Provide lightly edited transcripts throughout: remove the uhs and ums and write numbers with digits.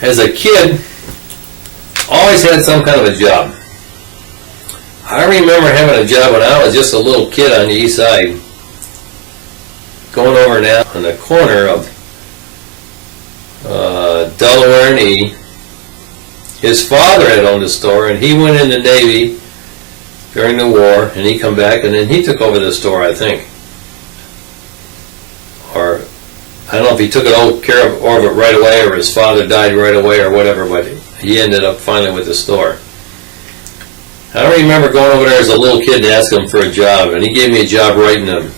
as a kid, always had some kind of a job. I remember having a job when I was just a little kid on the east side, going over now on the corner of Delaware and E. His father had owned a store, and he went in the Navy during the war, and he come back, and then he took over the store, I think. Or I don't know if he took care of it right away, or his father died right away, or whatever, but he ended up finally with the store. I remember going over there as a little kid to ask him for a job, and he gave me a job writing the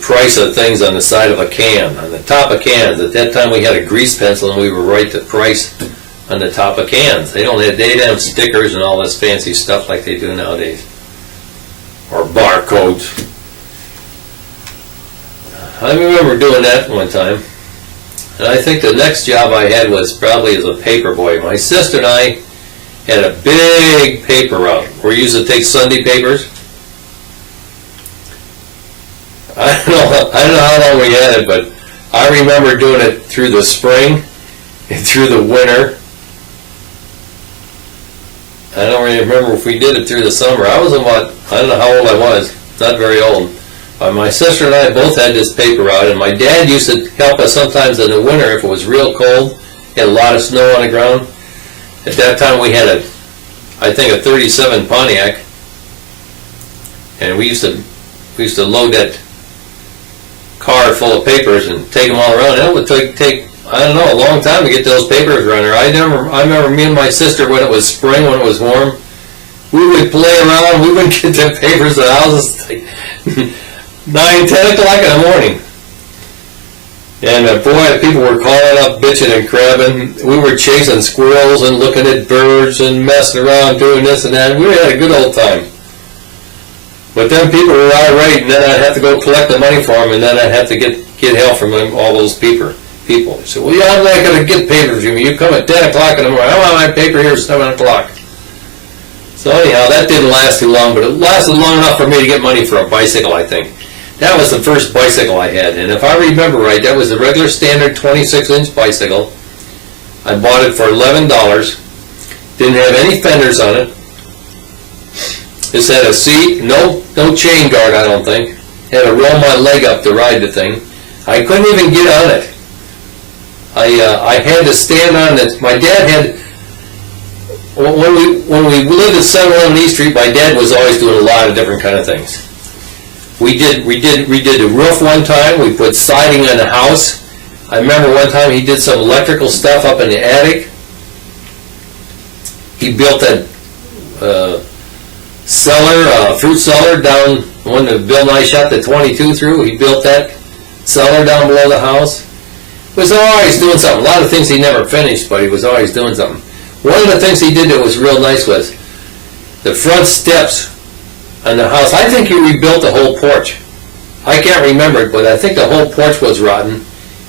price of things on the side of a can, on the top of cans. At that time we had a grease pencil, and we would write the price on the top of cans. They didn't have stickers and all this fancy stuff like they do nowadays, or barcodes. I remember doing that one time, and I think the next job I had was probably as a paper boy. My sister and I had a big paper route. We used to take Sunday papers. I don't know how long we had it, but I remember doing it through the spring and through the winter. I don't really remember if we did it through the summer. I was about, I don't know how old I was, not very old. My sister and I both had this paper route, and my dad used to help us sometimes in the winter if it was real cold, had a lot of snow on the ground. At that time we had I think a 37 Pontiac, and we used to load that car full of papers and take them all around. It would take I don't know, a long time to get those papers around there. I remember me and my sister, when it was spring, when it was warm, we would play around. We wouldn't get the papers at the houses like 9, 10 o'clock in the morning. And boy, people were calling up, bitching and crabbing. We were chasing squirrels and looking at birds and messing around, doing this and that. We had a good old time. But then people were irate, and then I'd have to go collect the money for them, and then I'd have to get help from all those people. So, well, yeah, I'm not going to get papers from you. You come at 10 o'clock in the morning. I want my paper here at 7 o'clock. So anyhow, that didn't last too long, but it lasted long enough for me to get money for a bicycle, I think. That was the first bicycle I had, and if I remember right, that was the regular standard 26-inch bicycle. I bought it for $11. Didn't have any fenders on it. Just had a seat, no chain guard, I don't think. Had to roll my leg up to ride the thing. I couldn't even get on it. I had to stand on it. My dad had, when we lived at 711 East Street, my dad was always doing a lot of different kind of things. We did the roof one time. We put siding on the house. I remember one time he did some electrical stuff up in the attic. He built that fruit cellar down, one that Bill and I shot the 22 through. He built that cellar down below the house. He was always doing something. A lot of things he never finished, but he was always doing something. One of the things he did that was real nice was the front steps on the house. I think he rebuilt the whole porch. I can't remember it, but I think the whole porch was rotten.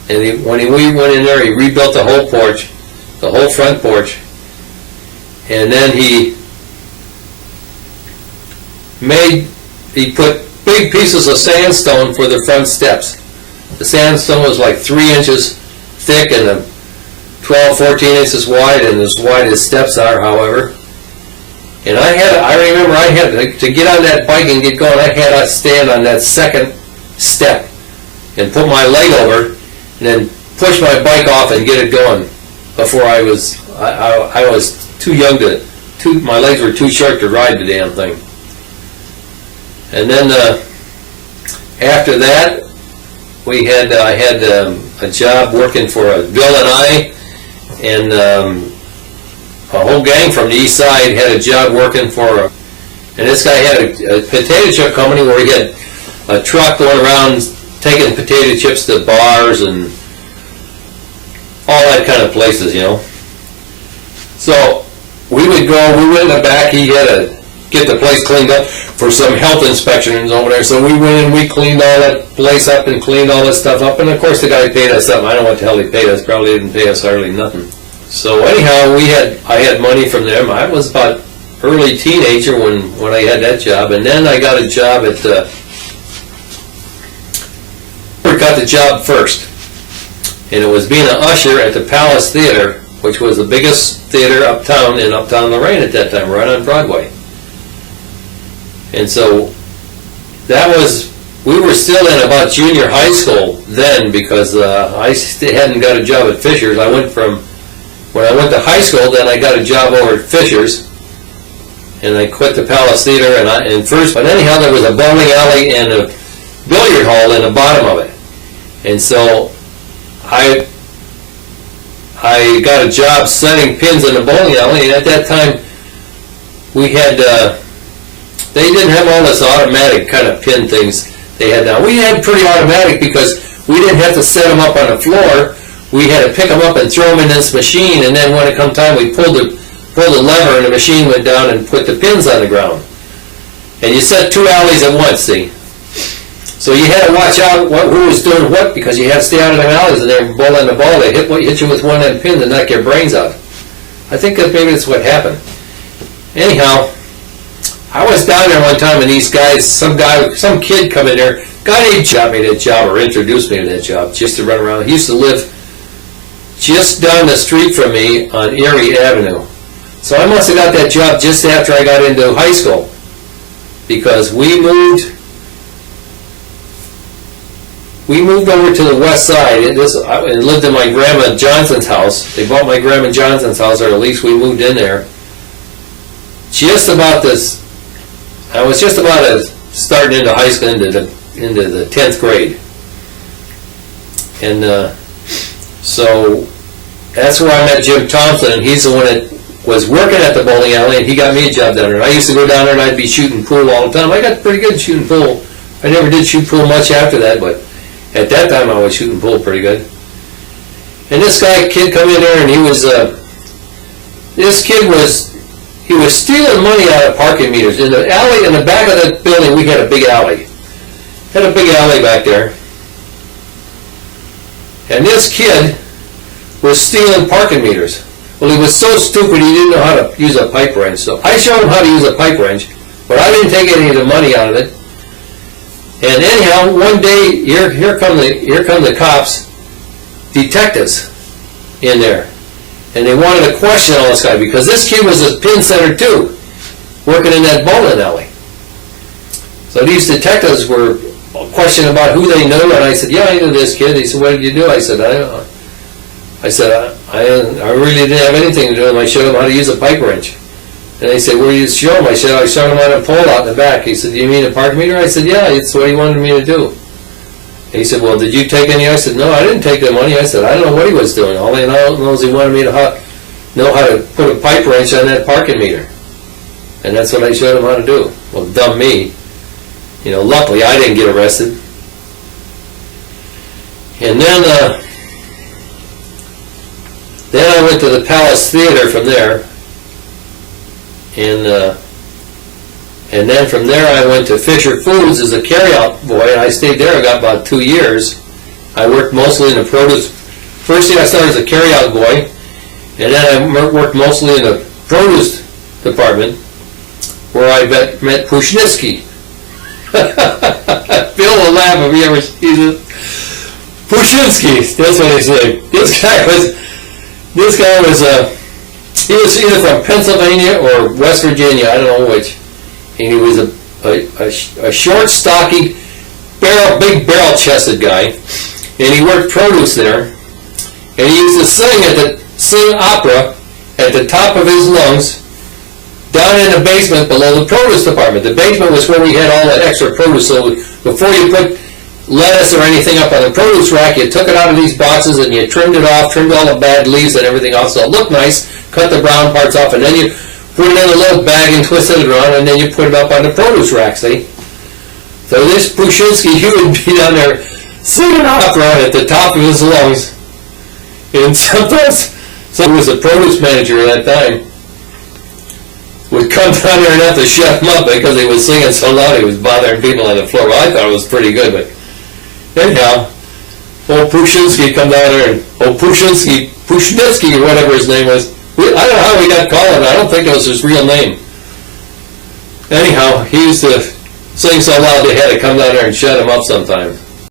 And when we went in there, he rebuilt the whole porch, the whole front porch. And then he put big pieces of sandstone for the front steps. The sandstone was like 3 inches thick and 12, 14 inches wide, and as wide as steps are, however. And I remember I had to get on that bike and get going, I had to stand on that second step and put my leg over and then push my bike off and get it going before I was too young my legs were too short to ride the damn thing. And then after that, I had a job working for Bill and I, and a whole gang from the east side had a job working for, and this guy had a potato chip company where he had a truck going around taking potato chips to bars and all that kind of places, you know. So we went in the back. He had to get the place cleaned up for some health inspections over there. So we went in, we cleaned all that place up and cleaned all that stuff up. And of course the guy paid us something. I don't know what the hell he paid us. Probably didn't pay us hardly nothing. So anyhow, I had money from them. I was about early teenager when I had that job. And then I got a job at, I got the job first. And it was being an usher at the Palace Theater which was the biggest theater uptown in Uptown Lorraine at that time, right on Broadway. And so we were still in about junior high school then, because I hadn't got a job at Fisher's. When I went to high school, then I got a job over at Fisher's, and I quit the Palace Theater, but anyhow, there was a bowling alley and a billiard hall in the bottom of it. And so I got a job setting pins in the bowling alley, and at that time, we had, they didn't have all this automatic kind of pin things they had now. We had pretty automatic because we didn't have to set them up on the floor. We had to pick them up and throw them in this machine, and then when it come time, we pulled the lever, and the machine went down and put the pins on the ground. And you set 2 alleys at once, see? So you had to watch out who was doing what, because you had to stay out of them alleys, and they were bowling the ball. They hit you with one of them pins and knock your brains out. I think that maybe that's what happened. Anyhow, I was down there one time, and these guys, some kid come in there, guy named got me that job, or introduced me to that job, just to run around. He used to live just down the street from me on Erie Avenue. So I must have got that job just after I got into high school, because we moved over to the west side, and lived in my Grandma Johnson's house. They bought my Grandma Johnson's house, or at least we moved in there. I was just about starting into high school, into the 10th grade. And so that's where I met Jim Thompson, and he's the one that was working at the bowling alley, and he got me a job down there. I used to go down there, and I'd be shooting pool all the time. I got pretty good at shooting pool. I never did shoot pool much after that, but at that time I was shooting pool pretty good. And this kid come in there, and he was stealing money out of parking meters. In the alley, in the back of the building, we had a big alley. Had a big alley back there. And this kid was stealing parking meters. Well, he was so stupid he didn't know how to use a pipe wrench. So I showed him how to use a pipe wrench, but I didn't take any of the money out of it. And anyhow, one day, here come the cops, detectives, in there. And they wanted to question all this guy, because this kid was a pin setter too, working in that bowling alley. So these detectives were questioning about who they knew, and I said, yeah, I knew this kid. He said, what did you do? I said, I really didn't have anything to do with him. I showed him how to use a pipe wrench. And they said, where did you show him? I said, I showed him on a pole out in the back. He said, do you mean a park meter? I said, yeah, it's what he wanted me to do. And he said, well, did you take any? I said, no, I didn't take the money. I said, I don't know what he was doing. All I know is he wanted me to know how to put a pipe wrench on that parking meter. And that's what I showed him how to do. Well, dumb me. Luckily I didn't get arrested. And then I went to the Palace Theater from there. And then from there I went to Fisher Foods as a carryout boy, and I stayed there. I got about 2 years. I worked mostly in the produce. First thing I started as a carryout boy, and then I worked mostly in the produce department, where I met Pushnitsky. Bill will laugh if you ever see this. Pushinsky, that's what they say. This guy was he was either from Pennsylvania or West Virginia, I don't know which. And he was a short, stocky, big barrel-chested guy, and he worked produce there. And he used to sing opera at the top of his lungs, down in the basement below the produce department. The basement was where we had all that extra produce. So before you put lettuce or anything up on the produce rack, you took it out of these boxes and you trimmed it off, trimmed all the bad leaves and everything off so it looked nice, cut the brown parts off, and then you put it in a little bag and twisted it around, and then you put it up on the produce rack, see? So this Pushinsky, he would be down there singing opera at the top of his lungs. And sometimes, he was a produce manager at that time, would come down there and have to shut him up because he was singing so loud he was bothering people on the floor. Well, I thought it was pretty good, but anyhow, old Pushinsky come down there, and old Pushnitsky, or whatever his name was, I don't know how we got called him. I don't think it was his real name. Anyhow, he used to sing so loud they had to come down there and shut him up sometime.